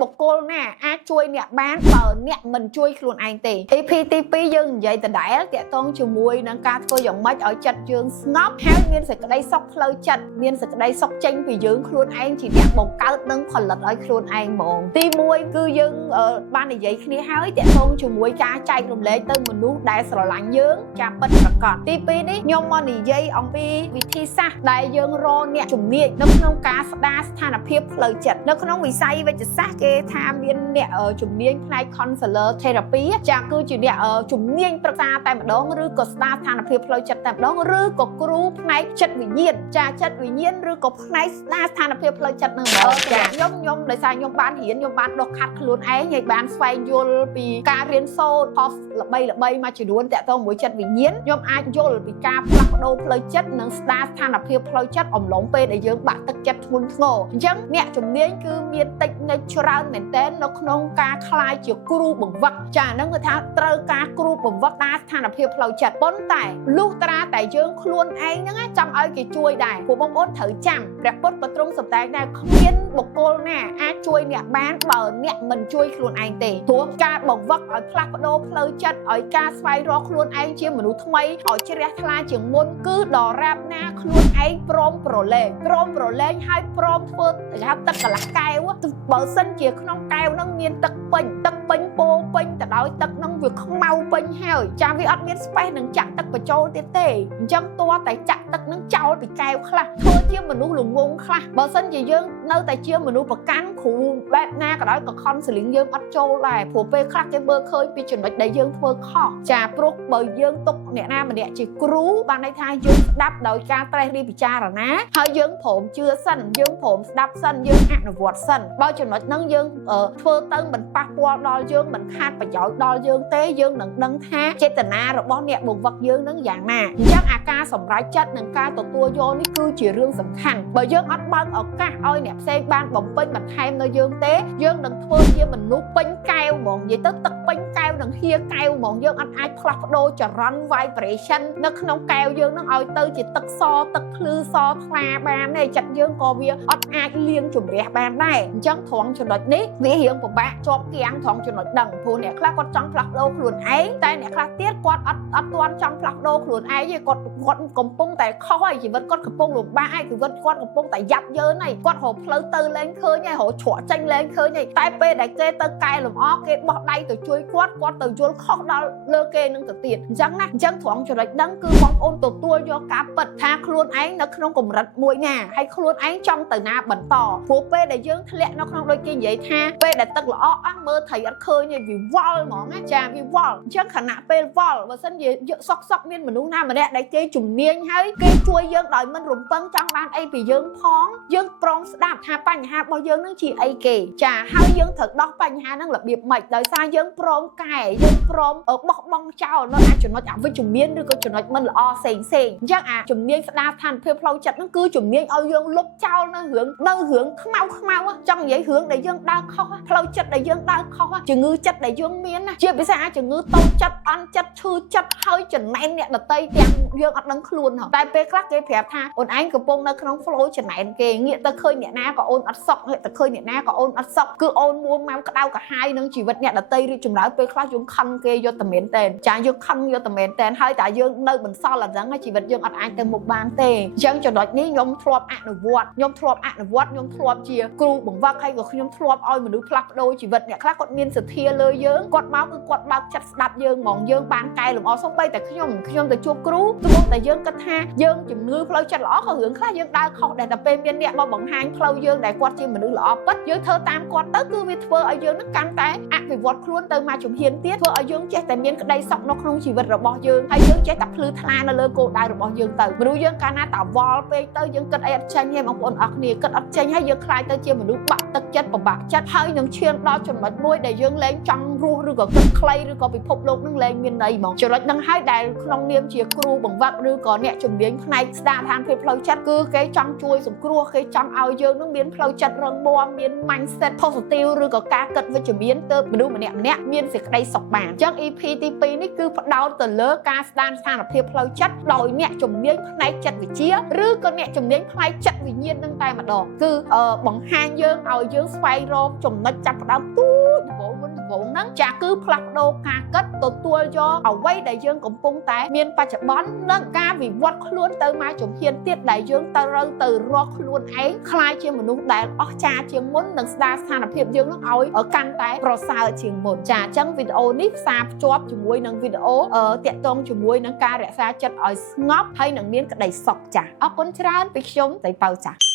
បុគ្គលណាអាចជួយអ្នកបានបើអ្នកមិនជួយខ្លួនឯងទេ EP ទី2យើងនិយាយដដែលតាក់ទងជាមួយនឹងការធ្វើយ៉ាងម៉េចឲ្យចិត្តយើងស្ងប់ហើយមានសេចក្តីសុខផ្លូវចិត្តមានសេចក្តីសុខចេញពីយើងខ្លួនឯងជាអ្នកបង្កើតនិងផលិតឲ្យខ្លួនឯងហ្មងទី1គឺយើងបាននិយាយគ្នាហើយតាក់ទងជាមួយការចែករំលែកទៅមនុស្សដែលស្រឡាញ់យើងចាពិតប្រាកដទី2នេះខ្ញុំមកនិយាយអំពីវិធីសាស្ត្រដែលយើងរកអ្នកជំនាញនៅក្នុងការស្ដារស្ថានភាពផ្លូវចិត្តនៅក្នុងវិស័យវេជ្ជសាស្ត្រគេថាមានអ្នកជំនាញផ្នែក counselor therapy ចាគឺជាអ្នកជំនាញប្រឹក្សាតែម្ដងឬក៏ស្ដារស្ថានភាពផ្លូវចិត្តតែម្ដងឬក៏គ្រូផ្នែកចិត្តវិញ្ញាណចាចិត្តវិញ្ញាណឬក៏ផ្នែកស្ដារស្ថានភាពផ្លូវចិត្តនឹងហ្មងចាខ្ញុំដោយសារខ្ញុំបានរៀនខ្ញុំបានដុសខាត់ខ្លួនឯងហើយបានស្វែងយល់ពីការរៀនសូត្រ course ល្បីៗមួយចំនួនតាក់ទងមួយចិត្តវិញ្ញាណខ្ញុំអាចយល់ពីការផ្លាស់ប្ដូរផ្លូវចិត្តនិងស្ដារស្ថានភាពផ្លូវចិត្តអំឡុងពេលដែលយើងបាក់ទឹកចិត្តធ្ងន់ធ្ងរអញ្ចឹងអ្នកជំនាញគឺមានតិចនៅច្រើនមែនទែននៅក្នុងការក្លាយជាគ្រូបង្វឹកចាហ្នឹងគឺថាត្រូវការគ្រូបង្វឹកតាមស្ថានភាពផ្លូវចិត្តប៉ុន្តែលុះត្រាតែយើងខ្លួនឯងហ្នឹងចង់ឲ្យគេជួយដែរពួកបងប្អូនត្រូវចាំព្រះពុទ្ធក៏ទ្រង់សម្ដែងដែរគ្មានបុគ្គលណាអាចជួយអ្នកបានបើអ្នកមិនជួយខ្លួនឯងទេព្រោះការបង្វឹកឲ្យផ្លាស់ប្ដូរផ្លូវចិត្តឲ្យការស្វែងរកខ្លួនឯងជាមនុស្សថ្មីឲ្យជ្រះថ្លាជាងមុនគឺដរាបណាខ្លួនឯងព្រមប្រឡែងហើយព្រមធ្វើគេហៅទឹកកន្លះកែវបើសិនជាក្នុងកែវហ្នឹងមានទឹកពេញពោពេញទៅដោយទឹកហ្នឹងវាខ្មៅពេញហើយចាវាអត់មានស្ប៉េសនឹងចាក់ទឹកបញ្ចូលទៀតទេអញ្ចឹងតួតែចាក់ទឹកហ្នឹងចោលពីកែវខ្លះធ្វើជាមនុស្សល្ងងខ្លះបើសិនជាយើងនៅតែជាមនុស្សប្រកាន់គ្រូបែបណាក៏ដោយក៏ខំសលីងយើងអត់ចូលដែរព្រោះពេលខ្លះគេមើលឃើញពីចំណុចដែលយើងធ្វើខុសចាព្រោះបើយើងទុកអ្នកណាម្នាក់ជាគ្រូបានន័យថាយើងស្ដាប់ដោយការត្រេះរិះពិចារណាហើយយើងព្រមជឿសិនយើងព្រមស្ដាប់សិនយើងអនុវត្តសិនបើចំណុចហ្នឹងយើងធ្វើទៅមិនប៉ះពាល់ដល់យើងមិនខាតប្រយោជន៍ដល់យើងទេយើងនឹងដឹងថាចេតនារបស់អ្នកបង្វឹកយើងនឹងយ៉ាងណាអញ្ចឹងអាការសម្រេចចិត្តនិងការទទួលយកនេះគឺជារឿងសំខាន់បើយើងអត់បើកឱកាសឲ្យអ្នកផ្សេងបានបំពេញបន្ថែមនៅយើងទេយើងនឹងធ្វើជាមនុស្សពេញកែវហ្មងនិយាយទៅទឹកពេញកែវនឹងហៀកែវហ្មងយើងអត់អាចផ្លាស់ប្ដូរចរន្ត vibration នៅក្នុងកែវយើងនឹងឲ្យទៅជាទឹកសទឹកភ្លឺសថ្លាបានទេចិត្តយើងក៏វាអត់អាចលៀងជំរះបានដែរអញ្ចឹងត្រង់ចំណុចនេះវារៀងពិបាកជាប់គាំងត្រង់ចំណុចដឹងព្រោះអ្នកខ្លះគាត់ចង់ផ្លាស់ប្ដូរខ្លួនឯងតែអ្នកខ្លះទៀតគាត់អត់ទាន់ចង់ផ្លាស់ប្ដូរខ្លួនឯងទេគាត់កំពុងតែខុសហើយជីវិតគាត់កំពុងលំបាកហើយជីវិតគាត់កំពុងតែយ៉ាប់យ៉ឺនហើយគាត់រកផ្លូវទៅលែងឃើញហើយរកជ្រក់ចេញលែងឃើញហើយតែពេលដែលគេទៅកែលម្អគេបោះដៃទៅជួយគាត់ទៅយល់ខុសដល់លើគេនឹងទៅទៀតអញ្ចឹងណាអញ្ចឹងត្រង់ចំណុចដឹងគឺបងប្អូនទទួលយកការពិតថាខ្លួនឯងនៅក្នុងកម្រិតមួយណាហើយខ្លួនឯងចង់ទៅណាបន្តព្រោះពេលដែលយើងធ្លាក់នៅក្នុងដូចគេនិយាយថាពេលដែលទឹកល្អអស់មើលត្រីអត់ឃើញទេវាវល់ហ្មងណាចាវាវល់អញ្ចឹងខណៈពេលវល់បើសិនជាសុកមានមនុស្សណាម្នាក់ដែលគេជំនាញហើយគេជួយយើងដោយមិនរំពឹងចង់បានអីពីយើងផងយើងព្រមស្ដាប់ថាបញ្ហារបស់យើងនឹងជាអីគេចាហើយយើងត្រូវដោះបញ្ហានឹងរបៀបម៉េចដោយសារយើងព្រមកែយើងព្រមបោះបង់ចោលនៅអាចចំណុចអវិជ្ជមានឬក៏ចំណុចមិនល្អផ្សេងអញ្ចឹងអាជំនាញស្ដារស្ថានភាពផ្លូវចិត្តនឹងគឺជំនាញឲ្យយើងលុបចោលនៅរឿងខ្មៅចង់និយាយរឿងដែលយើងដើរខុសផ្លូវចិត្តដែលយើងដើរខុសជំងឺចិត្តដែលយើងមានណាជាពិសេសអាចជំងឺតូចចិត្តអន់ចិត្តឈឺចិត្តហើយចំណែនអ្នកដតីទាំងយើងអត់ដឹងខ្លួនហ៎តែពេលខ្លះគេប្រាប់ថាអូនឯងកំពុងនៅក្នុង flow ចំណែនគេងាកទៅឃើញអ្នកណាក៏អូនអត់សុខងាកទៅឃើញអ្នកណាក៏អូនអត់សុខគឺអូនមួម៉ៅក្តៅក្រហាយនឹងជីវិតអ្នកដតីរីកចម្រើនពេលខ្លះយើងខឹងគេយកតែមែនតែនចាយើងខឹងយកតែមែនតែនហើយតែយើងនៅបន្សល់អាហ្នឹងជីវិតយើងអត់អាចទៅមុខបានទេអញ្ចឹងចំណុចនេះខ្ញុំធ្លាប់អនុវត្តខ្ញុំធ្លាប់ជាគ្រូបង្វឹកហើយក៏ខ្ញុំធ្លាប់ឲ្យមនុស្សផ្លាស់ប្ដូរជីវិតអ្នកខ្លះគាត់មានសទ្ធាលើយើងគាត់មកគឺគាត់បើកចិត្តស្ដាប់យើងហ្មងយើងបានកែលម្អសូម្បីតែខ្ញុំទៅជួបគ្រូទោះតែយើងគិតថាយើងជំនឿផ្លូវចិត្តល្អក៏រឿងខ្លះយើងដើរខុសដែរតែពេលមានអ្នកមកបង្ហាញផ្លូវយើងដែលគាត់ជាមនុស្សល្អពិតយើងធ្វើតាមគាត់ទៅគឺវាធ្វើឲ្យយើងនឹងកាន់តែអភិវឌ្ឍខ្លួនទៅមកជំហានទៀតធ្វើឲ្យយើងចេះតែមានក្តីសុខនៅក្នុងជីវិតរបស់យើងហើយយើងចេះតែភ្លឺថ្លានៅលើគោលដៅរបស់យើងទៅមនុស្សយើងកាលណាតវល់ពេកទៅយើងគិតអីអត់ចេញទេបងប្អូនអរគ្នាគិតអត់ចេញហើយយើងខ្លាចទៅជាមនុស្សបាក់ទឹកចិត្តពិបាកចិត្តហើយនឹងឈានដល់ចំណុចមួយដែលយើងលែងចង់រស់ឬក៏គិតខ្លីឬក៏ពិភពលោកនឹងលែងមានន័យហ្មងចំណុចហ្នឹងហើយដែលក្នុងនាមជាគ្រូបង្វឹកឬក៏អ្នកជំនាញផ្នែកស្ដារស្ថានភាពផ្លូវចិត្តគឺគេចង់ជួយសង្គ្រោះគេចង់ឲ្យយើងនឹងមានផ្លូវចិត្តរឹងមាំមាន mindset positive ឬក៏ការគិតវិជ្ជមានទៅមនុស្សម្នាក់មានសេចក្តី សុខបានចឹង EP ទី2នេះគឺផ្ដោតទៅលើការស្ដារស្ថានភាពផ្លូវចិត្តដោយអ្នកជំនាញផ្នែកចិត្តវិទ្យាឬក៏អ្នកជំនាញផ្នែកចិត្តវិញ្ញាណនឹងតែម្ដងគឺបង្ហាញយើងឲ្យយើងស្វែងរកចំណុចចាប់ផ្ដើមទូចដំបូងហ្នឹងចាគឺផ្លាស់ប្ដូរការគិតទទួលយកអ្វីដែលយើងកំពុងតែមានបច្ចុប្បន្ននិងការវិវត្តខ្លួនទៅមកជំហានទៀតដែលយើងទៅរកខ្លួនឯងខ្លាយជាមនុស្សដែលអស្ចារ្យជាងមុននិងស្ដារស្ថានភាពយើងនឹងឲ្យកាន់តែប្រសើរជាងមុនចាអញ្ចឹងវីដេអូនេះផ្សារភ្ជាប់ជាមួយនឹងវីដេអូតាក់ទងជាមួយនឹងការរក្សាចិត្តឲ្យស្ងប់ហើយនឹងមានក្តីសុខចាអរគុណច្រើនពីខ្ញុំទៅបើចា